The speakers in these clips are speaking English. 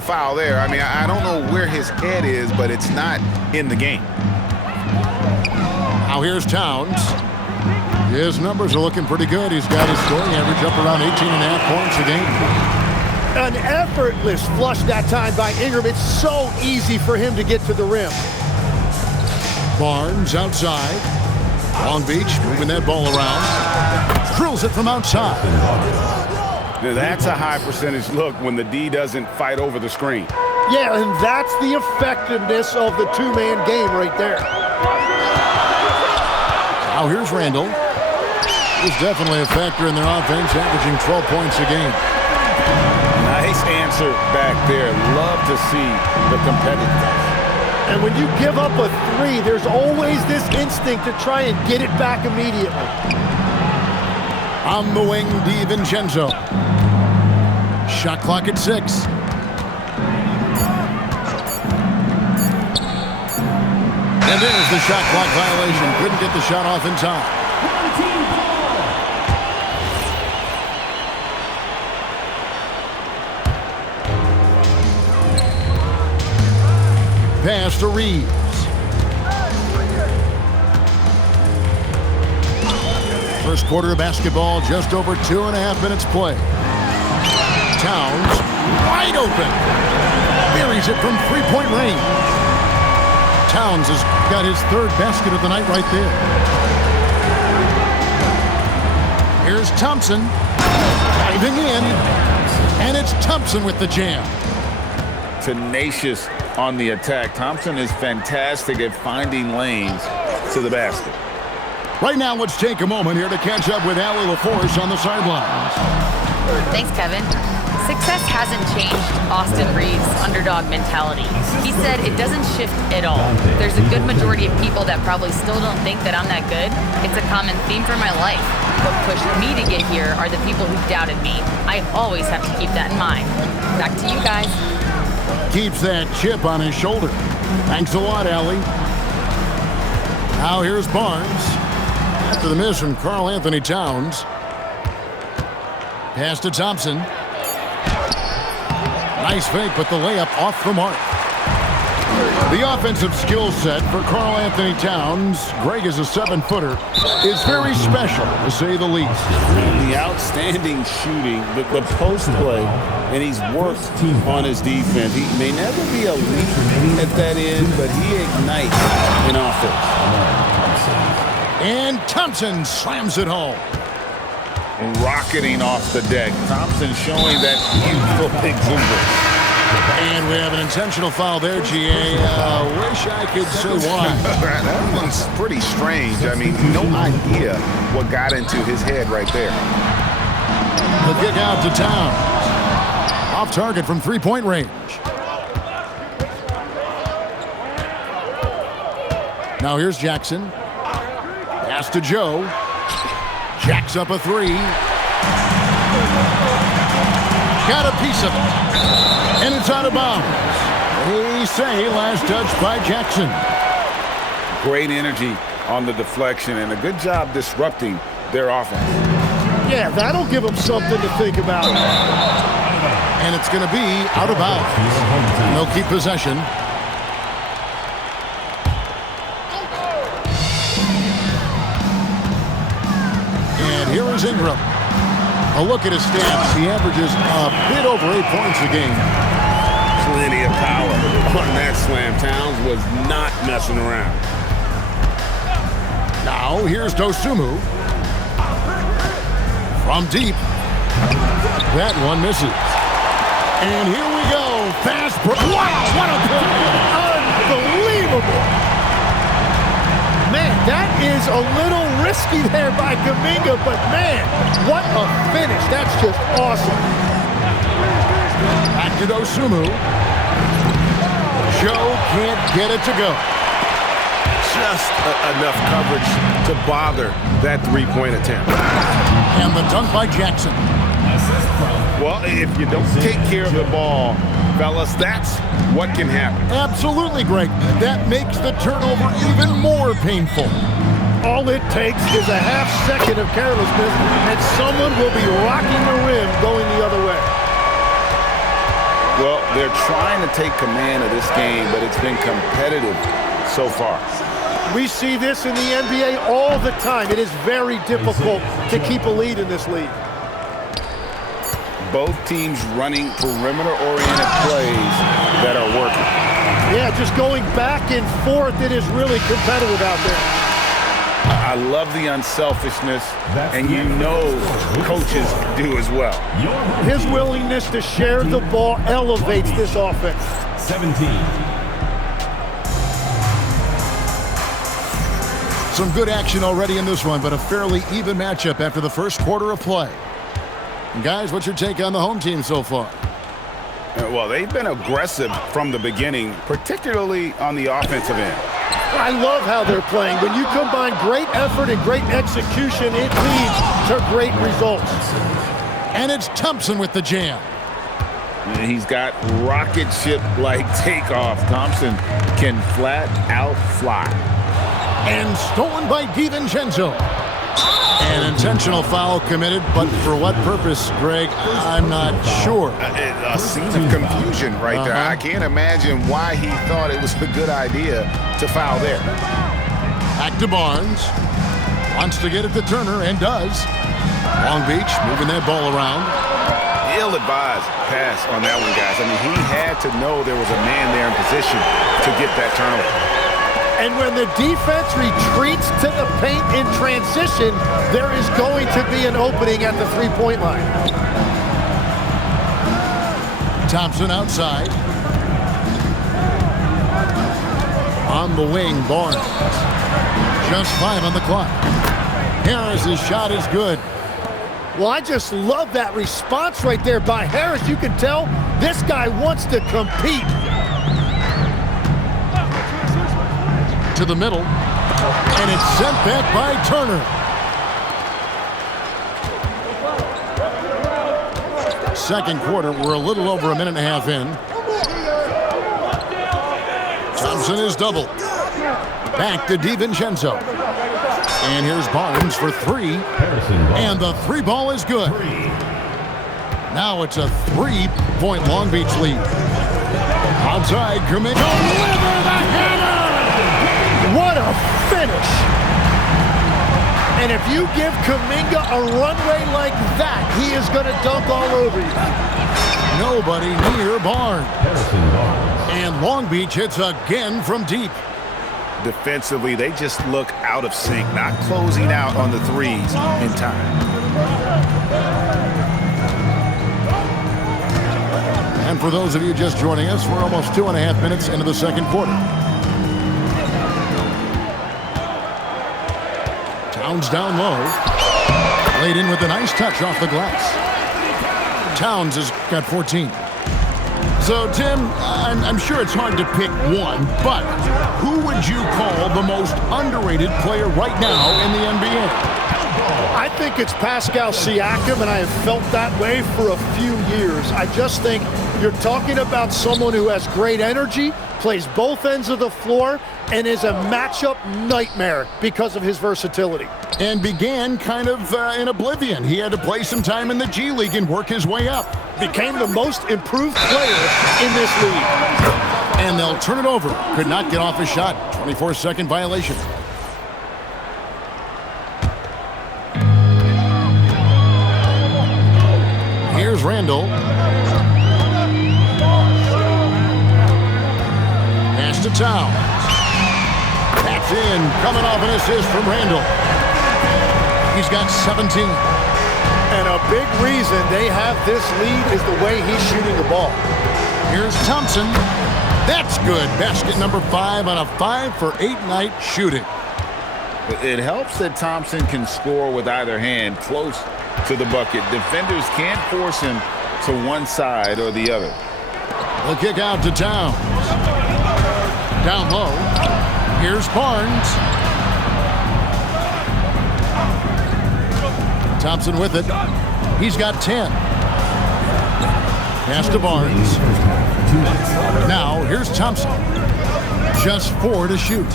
Foul there. I mean, I don't know where his head is, but it's not in the game. Now here's Towns. His numbers are looking pretty good. He's got his scoring average up around 18.5 points a game. An effortless flush that time by Ingram. It's so easy for him to get to the rim. Barnes outside. Long Beach moving that ball around. Drills it from outside. Now that's a high percentage look when the D doesn't fight over the screen. Yeah, and that's the effectiveness of the two-man game right there. Now here's Randall. He's definitely a factor in their offense, averaging 12 points a game. Nice answer back there. Love to see the competitiveness. And when you give up a three, there's always this instinct to try and get it back immediately. On the wing, DiVincenzo. Shot clock at 6. And there's the shot clock violation. Couldn't get the shot off in time. Pass to Reeves. First quarter of basketball, just over 2.5 minutes play. Towns, wide open. Buries it from three-point range. Towns has got his third basket of the night right there. Here's Thompson. Diving in. And it's Thompson with the jam. Tenacious on the attack. Thompson is fantastic at finding lanes to the basket. Right now, let's take a moment here to catch up with Allie LaForce on the sidelines. Thanks, Kevin. Success hasn't changed Austin Reeves' underdog mentality. He said it doesn't shift at all. There's a good majority of people that probably still don't think that I'm that good. It's a common theme for my life. What pushed me to get here are the people who doubted me. I always have to keep that in mind. Back to you guys. Keeps that chip on his shoulder. Thanks a lot, Allie. Now here's Barnes. After the miss from Karl Anthony Towns. Pass to Thompson. Nice fake, but the layup off the mark. The offensive skill set for Karl Anthony Towns, Greg is a 7-footer, is very special, to say the least. The outstanding shooting, the post play, and he's worked on his defense. He may never be elite at that end, but he ignites in offense. And Thompson slams it home. Rocketing off the deck. Thompson showing that youthful exuberance. And we have an intentional foul there, GA. Wish I could say why. That one's pretty strange. I mean, no idea what got into his head right there. The kick out to Towns. Off target from three-point range. Now here's Jackson. Pass to Joe. Jacks up a three. Got a piece of it. And it's out of bounds. They say last touch by Jackson. Great energy on the deflection and a good job disrupting their offense. Yeah, that'll give them something to think about. And it's going to be out of bounds. And they'll keep possession. And here is Ingram. A look at his stats. He averages a bit over 8 points a game. Plenty of power on that slam. Towns was not messing around. Now here's Dosunmu. From deep. That one misses. And here we go. Fast break. Wow, what a play. Unbelievable. Man, that is a little risky there by Kuminga, but man, what a finish. That's just awesome. Back to Dosunmu. Joe can't get it to go. Just enough coverage to bother that three-point attempt. And the dunk by Jackson. Well, if you don't take care of the ball, fellas, that's what can happen. Absolutely, Greg. That makes the turnover even more painful. All it takes is a half second of carelessness, and someone will be rocking the rim going the other way. Well, they're trying to take command of this game, but it's been competitive so far. We see this in the NBA all the time. It is very difficult to keep a lead in this league. Both teams running perimeter-oriented plays that are working. Yeah, just going back and forth, it is really competitive out there. I love the unselfishness, and you know coaches do as well. His willingness to share the ball elevates this offense. 17. Some good action already in this one, but a fairly even matchup after the first quarter of play. And guys, what's your take on the home team so far? Well, they've been aggressive from the beginning, particularly on the offensive end. I love how they're playing. When you combine great effort and great execution, it leads to great results. And it's Thompson with the jam. And he's got rocket ship-like takeoff. Thompson can flat out fly. And stolen by DiVincenzo. An intentional foul committed, but for what purpose, Greg? I'm not sure. A scene of confusion right there. I can't imagine why he thought it was a good idea to foul there. Back to Barnes. Wants to get it to Turner, and does. Long Beach moving that ball around. Ill-advised pass on that one, guys. I mean, he had to know there was a man there in position to get that turnover. And when the defense retreats to the paint in transition, there is going to be an opening at the three-point line. Thompson outside. On the wing, Barnes. Just 5 on the clock. Harris's shot is good. Well, I just love that response right there by Harris. You can tell this guy wants to compete. To the middle, and it's sent back by Turner. Second quarter, we're a little over a minute and a half in. Thompson is doubled. Back to DiVincenzo. And here's Barnes for 3. And the 3 ball is good. Now it's a 3-point Long Beach lead. Outside, Kuminga. Deliver the hammer! What a finish! And if you give Kuminga a runway like that, he is going to dunk all over you. Nobody near Barnes. And Long Beach hits again from deep. Defensively, they just look out of sync, not closing out on the threes in time. And for those of you just joining us, we're almost 2.5 minutes into the second quarter. Towns down low. Laid in with a nice touch off the glass. Towns has got 14. So, Tim, I'm sure it's hard to pick one, but who would you call the most underrated player right now in the NBA? I think it's Pascal Siakam, and I have felt that way for a few years. I just think you're talking about someone who has great energy, plays both ends of the floor, and is a matchup nightmare because of his versatility. And began kind of in oblivion. He had to play some time in the G League and work his way up. Became the most improved player in this league. And they'll turn it over. Could not get off a shot. 24-second violation. Here's Randall. Pass to Towns. That's in. Coming off an assist from Randall. He's got 17. And a big reason they have this lead is the way he's shooting the ball. Here's Thompson. That's good. Basket number 5 on a 5-for-8 night shooting. It helps that Thompson can score with either hand close to the bucket. Defenders can't force him to one side or the other. The kick out to Towns. Down low. Here's Barnes. Thompson with it. He's got 10. Pass to Barnes. Now, here's Thompson. Just 4 to shoot.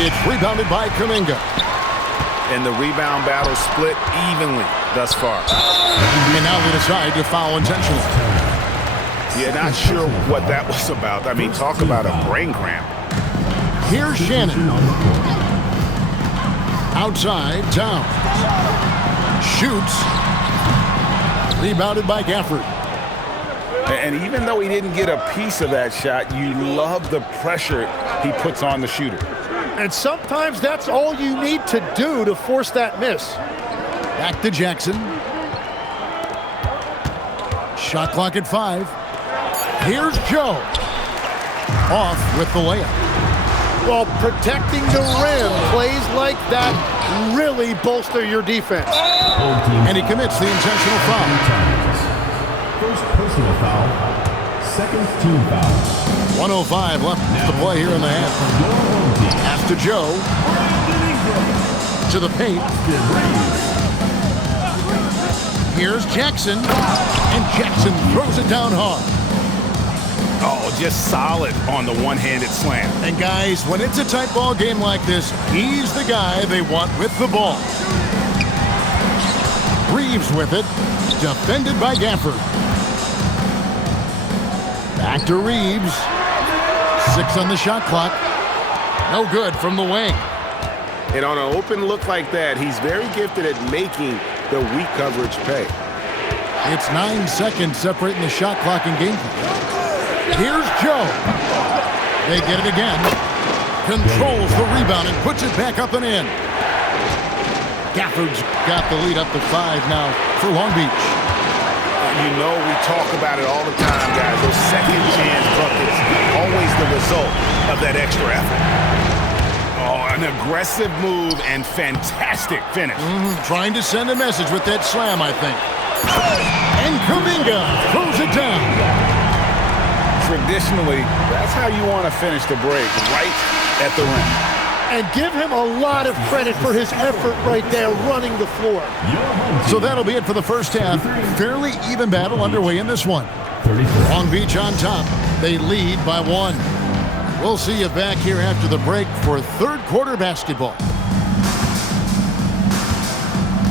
It's rebounded by Kuminga. And the rebound battle split evenly. thus far. And now they decide to foul intentionally. Yeah, not sure what that was about. I mean, talk about a brain cramp. Here's Shannon. Outside, down. Shoots. Rebounded by Gafford. And even though he didn't get a piece of that shot, you love the pressure he puts on the shooter. And sometimes that's all you need to do to force that miss. Back to Jackson. Shot clock at 5. Here's Joe. Off with the layup. Well, protecting the rim, plays like that really bolster your defense. And he commits the intentional foul. First personal foul, second team foul. 1:05 left to play here in the half. Pass to Joe. To the paint. Here's Jackson. And Jackson throws it down hard. Oh, just solid on the one-handed slam. And guys, when it's a tight ball game like this, he's the guy they want with the ball. Reeves with it. Defended by Gafford. Back to Reeves. 6 on the shot clock. No good from the wing. And on an open look like that, he's very gifted at making the weak coverage pay. It's 9 seconds separating the shot clock and game clock. Here's Joe. They get it again. Controls the rebound and puts it back up and in. Gafford's got the lead up to 5 now for Long Beach. You know we talk about it all the time, guys. Those second chance buckets, always the result of that extra effort. Oh, an aggressive move and fantastic finish. Trying to send a message with that slam, I think. And Kuminga throws it down. Traditionally, that's how you want to finish the break, right at the rim. And give him a lot of credit for his effort right there running the floor. So that'll be it for the first half. Fairly even battle underway in this one. Long Beach on top. They lead by 1. We'll see you back here after the break for third quarter basketball.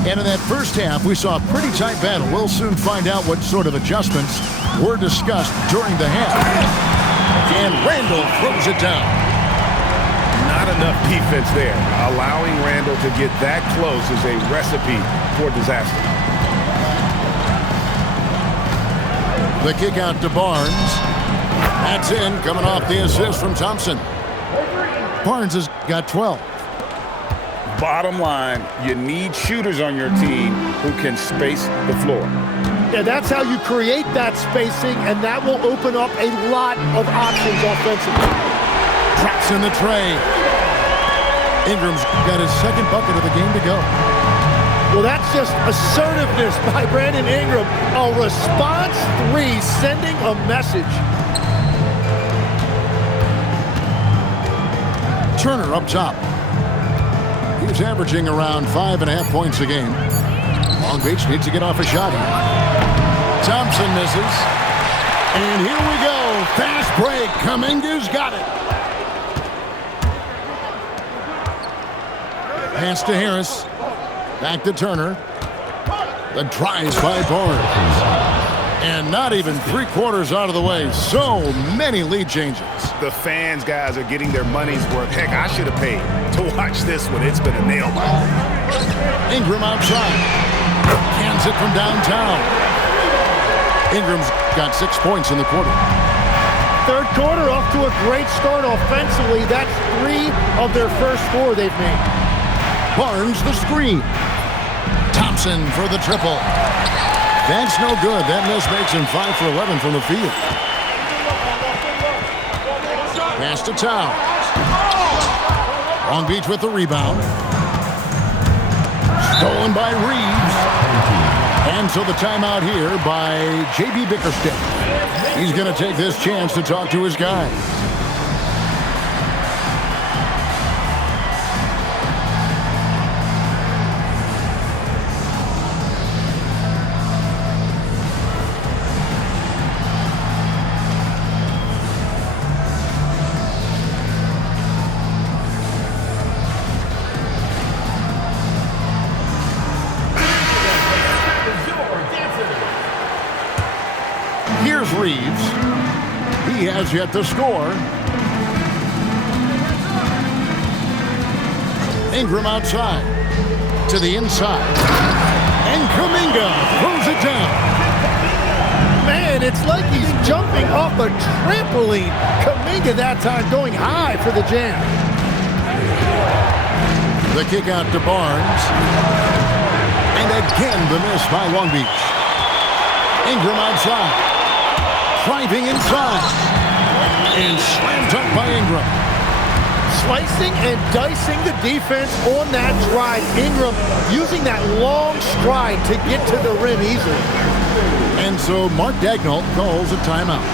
And in that first half, we saw a pretty tight battle. We'll soon find out what sort of adjustments were discussed during the half. And Randall throws it down. Not enough defense there. Allowing Randall to get that close is a recipe for disaster. The kick out to Barnes. That's in, coming off the assist from Thompson. Barnes has got 12. Bottom line, you need shooters on your team who can space the floor. Yeah, that's how you create that spacing, and that will open up a lot of options offensively. Drops in the tray. Ingram's got his second bucket of the game to go. Well, that's just assertiveness by Brandon Ingram. A response 3, sending a message. Turner up top. He's averaging around 5.5 points a game. Long Beach needs to get off a shot here. Thompson misses. And here we go. Fast break. Kuminga's got it. Pass to Harris. Back to Turner. The drive by Barnes. And not even 3/4 out of the way. So many lead changes. The fans, guys, are getting their money's worth. Heck, I should have paid to watch this one. It's been a nail-biter. Ingram outside. Cans it from downtown. Ingram's got 6 points in the quarter. Third quarter off to a great start offensively. That's 3 of their first 4 they've made. Barnes the screen. Thompson for the triple. That's no good. That miss makes him 5 for 11 from the field. Pass to Towns. Long Beach with the rebound. Stolen by Reeves. And so the timeout here by J.B. Bickerstaff. He's going to take this chance to talk to his guys. Here's Reeves. He has yet to score. Ingram outside. To the inside. And Kuminga throws it down. Man, it's like he's jumping off a trampoline. Kuminga that time going high for the jam. The kick out to Barnes. And again the miss by Long Beach. Ingram outside. Driving inside. And slammed up by Ingram. Slicing and dicing the defense on that drive. Ingram using that long stride to get to the rim easily. And so Mark Daigneault calls a timeout.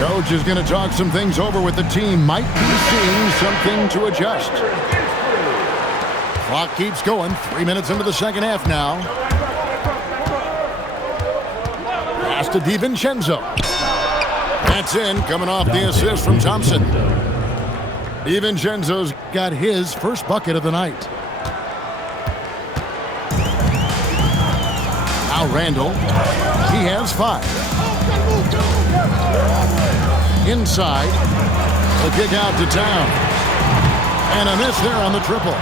Coach is going to talk some things over with the team. Might be seeing something to adjust. Clock keeps going. 3 minutes into the second half now. Pass to DiVincenzo. That's in, coming off the assist from Thompson. DiVincenzo's got his first bucket of the night. Now Randall. He has 5. Inside. The kick out to Town. And a miss there on the triple.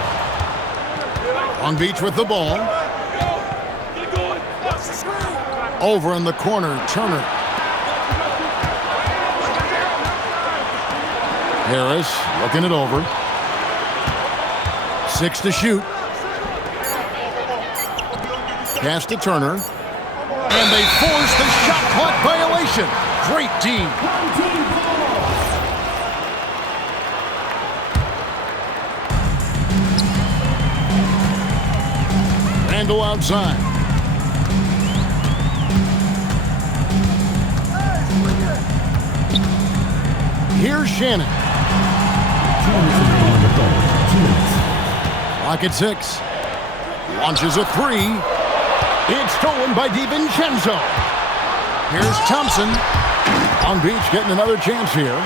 Long Beach with the ball. Over in the corner, Turner. Harris looking it over. 6 to shoot. Pass to Turner. And they force the shot clock violation. Great team. Randall outside. Here's Shannon. Clock at 6. Launches a 3. It's stolen by DiVincenzo. Here's Thompson. Long Beach getting another chance here.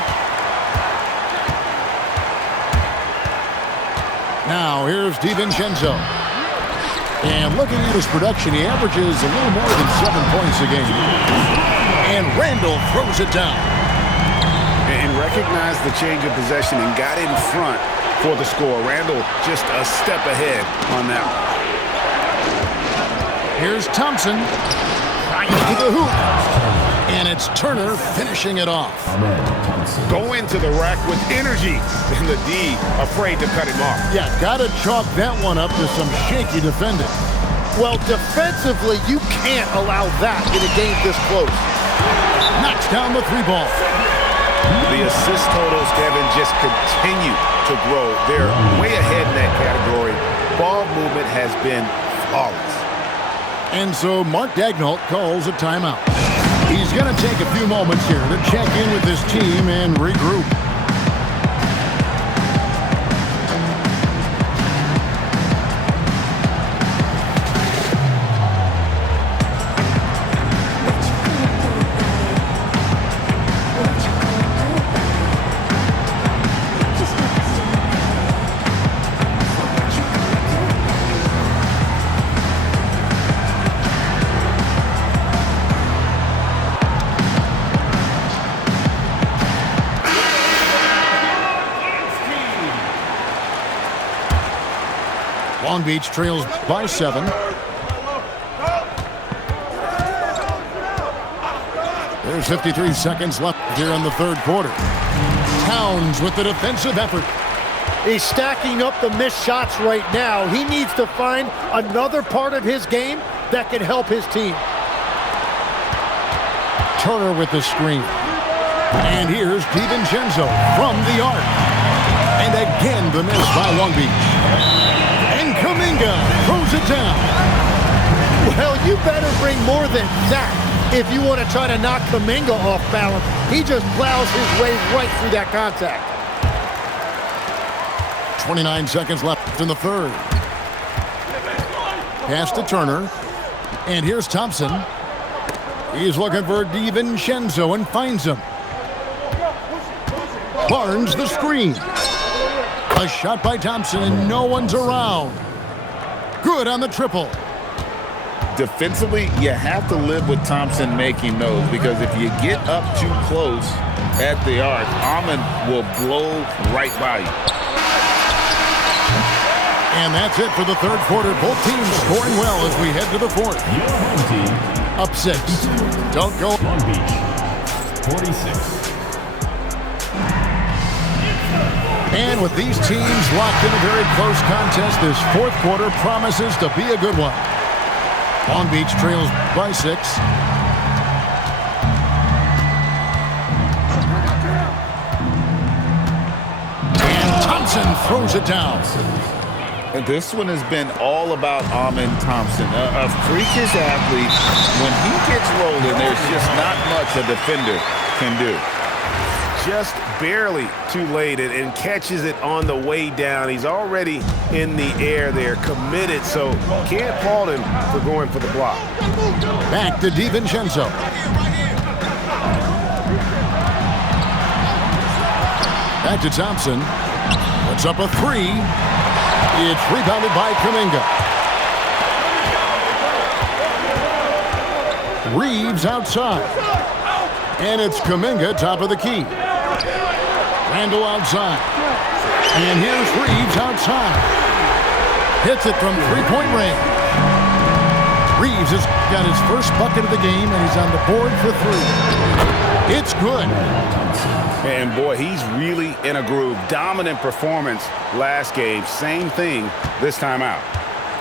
Now here's DiVincenzo. And looking at his production, he averages a little more than 7 points a game. And Randall throws it down. And recognized the change of possession and got in front for the score. Randall just a step ahead on that one. Here's Thompson. Right to the hoop. And it's Turner finishing it off. Go into the rack with energy. And the D afraid to cut him off. Yeah, got to chalk that one up to some shaky defending. Well, defensively, you can't allow that in a game this close. Knocks down the 3 ball. The assist totals, Kevin, just continue to grow. They're way ahead in that category. Ball movement has been flawless. And so Mark Daigneault calls a timeout. He's going to take a few moments here to check in with his team and regroup. Long Beach trails by 7. There's 53 seconds left here in the third quarter. Towns with the defensive effort. He's stacking up the missed shots right now. He needs to find another part of his game that can help his team. Turner with the screen. And here's DiVincenzo from the arc. And again the miss by Long Beach. And Kuminga throws it down. Well, you better bring more than that if you want to try to knock Kuminga off balance. He just plows his way right through that contact. 29 seconds left in the third. Pass to Turner. And here's Thompson. He's looking for DiVincenzo and finds him. Barnes the screen. A shot by Thompson and no one's around. Good on the triple. defensively, you have to live with Thompson making those, because if you get up too close at the arc, Ahman will blow right by you. And that's it for the third quarter. Both teams scoring well as we head to the fourth. Your home team, Up 6. Don't go. Long Beach, 46. And with these teams locked in a very close contest, this fourth quarter promises to be a good one. Long Beach trails by 6. And Thompson throws it down. And this one has been all about Ahman Thompson, a freakish athlete. When he gets rolling, there's just not much a defender can do. Just barely too late and catches it on the way down. He's already in the air there, committed, so can't fault him for going for the block. Back to DiVincenzo. Back to Thompson. Puts up a 3. It's rebounded by Kuminga. Reeves outside. And it's Kuminga, top of the key. Randall outside. And here's Reeves outside. Hits it from three-point range. Reeves has got his first bucket of the game, and he's on the board for 3. It's good. And boy, he's really in a groove. Dominant performance last game. Same thing this time out.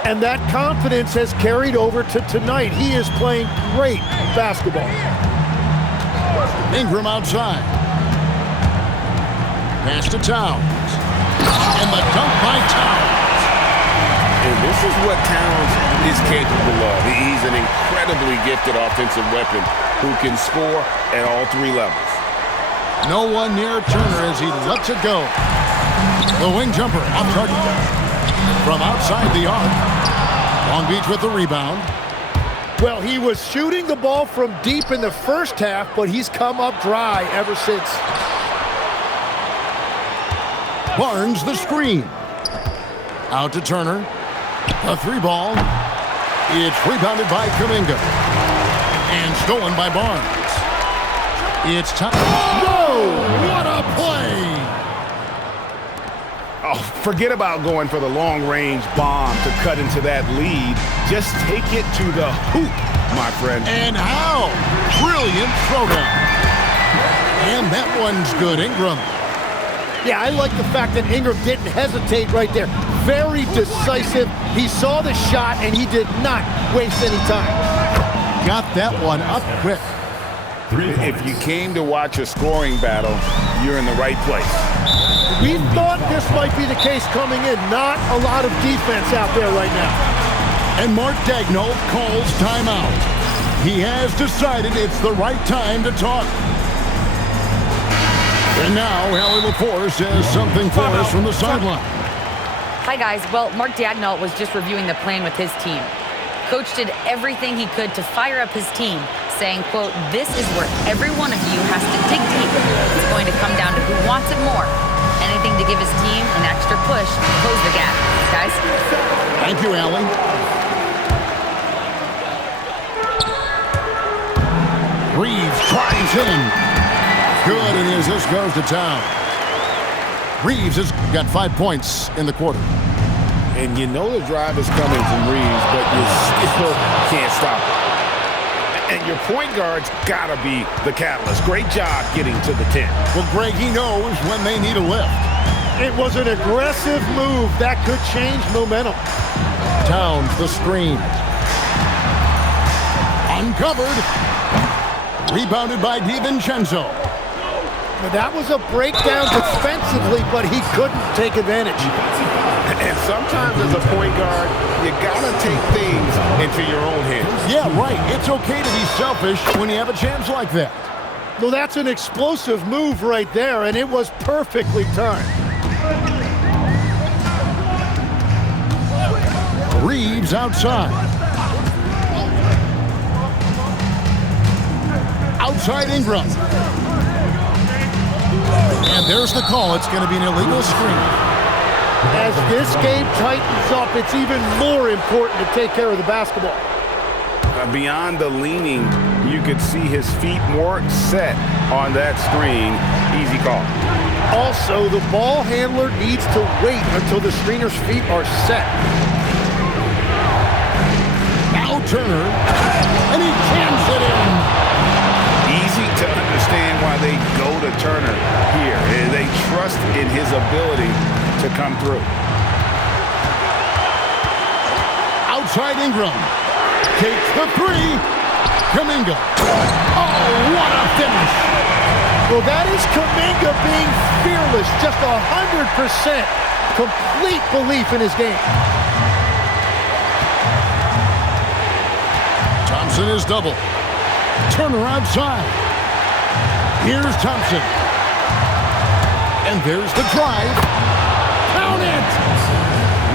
And that confidence has carried over to tonight. He is playing great basketball. Ingram outside. Pass to Towns. And the dunk by Towns. And this is what Towns is capable of. He's an incredibly gifted offensive weapon who can score at all 3 levels. No one near Turner as he lets it go. The wing jumper off target. From outside the arc. Long Beach with the rebound. Well, he was shooting the ball from deep in the first half, but he's come up dry ever since. Barnes the screen. Out to Turner. A 3 ball. It's rebounded by Kuminga. And stolen by Barnes. It's time. Whoa! What a play! Oh, forget about going for the long-range bomb to cut into that lead. Just take it to the hoop, my friend. And how? Brilliant throwdown. And that one's good. Ingram. Yeah, I like the fact that Ingram didn't hesitate right there. Very decisive. He saw the shot, and he did not waste any time. Got that one up quick. If you came to watch a scoring battle, you're in the right place. We thought this might be the case coming in. Not a lot of defense out there right now. And Mark Daigneault calls timeout. He has decided it's the right time to talk. And now, Allie LaForce says something for us from the sideline. Hi, guys. Well, Mark Daigneault was just reviewing the plan with his team. Coach did everything he could to fire up his team, saying, quote, "This is where every one of you has to dig deep. It's going to come down to who wants it more. Anything to give his team an extra push to close the gap." Guys? Thank you, Allie. Reeves drives in. Good, and as this goes to town. Reeves has got 5 points in the quarter. And you know the drive is coming from Reeves, but you still can't stop it. And your point guard's got to be the catalyst. Great job getting to the 10. Well, Greg, he knows when they need a lift. It was an aggressive move that could change momentum. Towns, the screen. Uncovered. Rebounded by DiVincenzo. That was a breakdown defensively, but he couldn't take advantage. And sometimes as a point guard, you got to take things into your own hands. Yeah, right. It's okay to be selfish when you have a chance like that. Well, that's an explosive move right there, and it was perfectly timed. Reeves outside. Outside Ingram. And there's the call. It's going to be an illegal screen. As this game tightens up, it's even more important to take care of the basketball. Beyond the leaning, you could see his feet more set on that screen. Easy call. Also, the ball handler needs to wait until the screener's feet are set. Now Turner, and he jams it in. Easy to understand why they go to Turner here. They trust in his ability to come through. Outside Ingram. Takes the three. Kuminga. Oh, what a finish. Well, that is Kuminga being fearless. Just 100% complete belief in his game. Thompson is double. Turner outside. Here's Thompson. And there's the drive. Count it!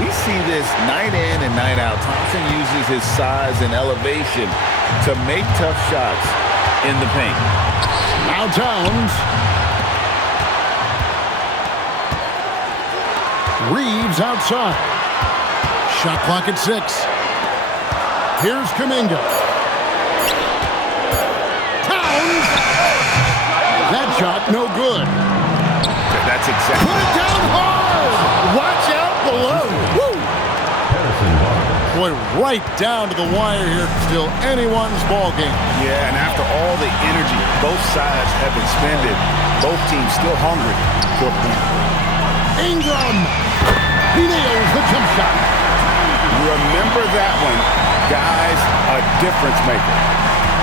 We see this night in and night out. Thompson uses his size and elevation to make tough shots in the paint. Now Towns. Reeves outside. Shot clock at 6. Here's Kuminga. Towns. That shot no good. That's exactly. Put it down hard. Watch out below. Woo! Boy, right down to the wire here. Still anyone's ball game. Yeah, and after all the energy both sides have expended, both teams still hungry for a point. Ingram. He nails the jump shot. Remember that one, guys, a difference maker.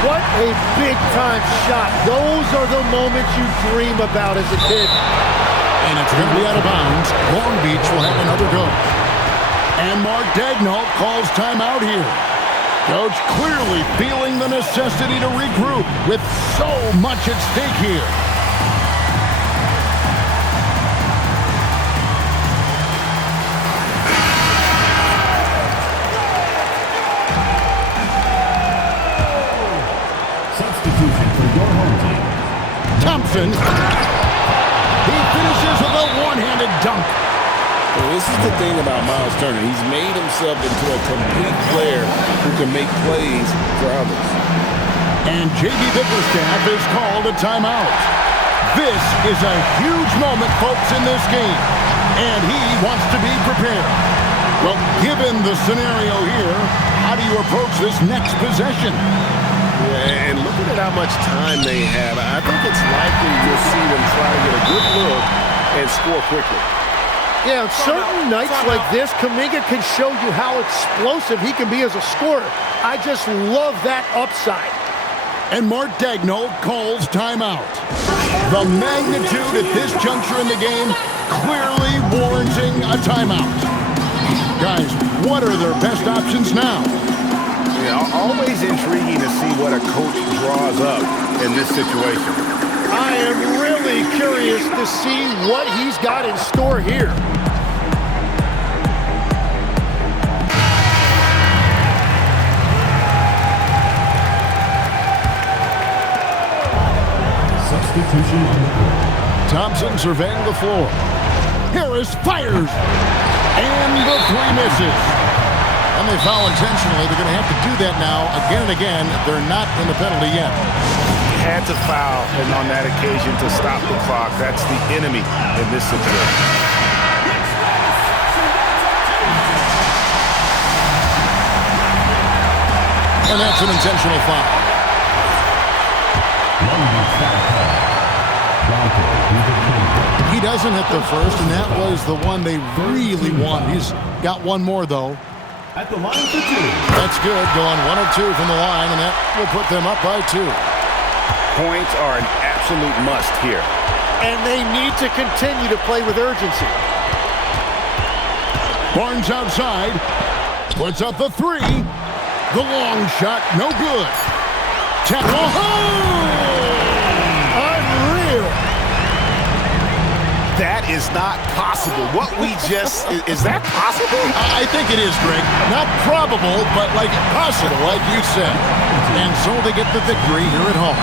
What a big-time shot. Those are the moments you dream about as a kid. And it's going to be out of bounds. Long Beach will have another go. And Mark Daigneault calls timeout here. Coach clearly feeling the necessity to regroup with so much at stake here. Substitution for your home team. Thompson. He finishes with a one-handed dunk. Well, this is the thing about Miles Turner. He's made himself into a complete player who can make plays for others. And J.B. Bickerstaff is called a timeout. This is a huge moment, folks, in this game. And he wants to be prepared. Well, given the scenario here, how do you approach this next possession? Yeah, and looking at how much time they have, I think it's likely you'll see them try to get a good look and score quickly. Yeah, on certain nights like this, Kuminga can show you how explosive he can be as a scorer. I just love that upside. And Mark Daigneault calls timeout. The magnitude at this juncture in the game clearly warranting a timeout. Guys, what are their best options now? Yeah, always intriguing to see what a coach draws up in this situation. I am really curious to see what he's got in store here. Substitution on the court. Thompson surveying the floor. Harris fires. And the three misses. And they foul intentionally. They're going to have to do that now again and again. They're not in the penalty yet. Had to foul, and on that occasion to stop the clock. That's the enemy in this situation. And that's an intentional foul. He doesn't hit the first, and that was the one they really want. He's got one more, though. At the line for two. That's good, going 1 of 2 from the line, and that will put them up by 2. Points are an absolute must here. And they need to continue to play with urgency. Barnes outside. Puts up the 3. The long shot, no good. Tackle. Unreal. That is not possible. What we just, is that possible? I think it is, Greg. Not probable, but like possible, like you said. And so they get the victory here at home.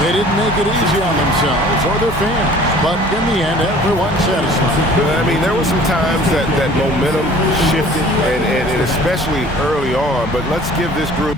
They didn't make it easy on themselves or their fans, but in the end, everyone's satisfied. I mean, there were some times that momentum shifted, and especially early on, but let's give this group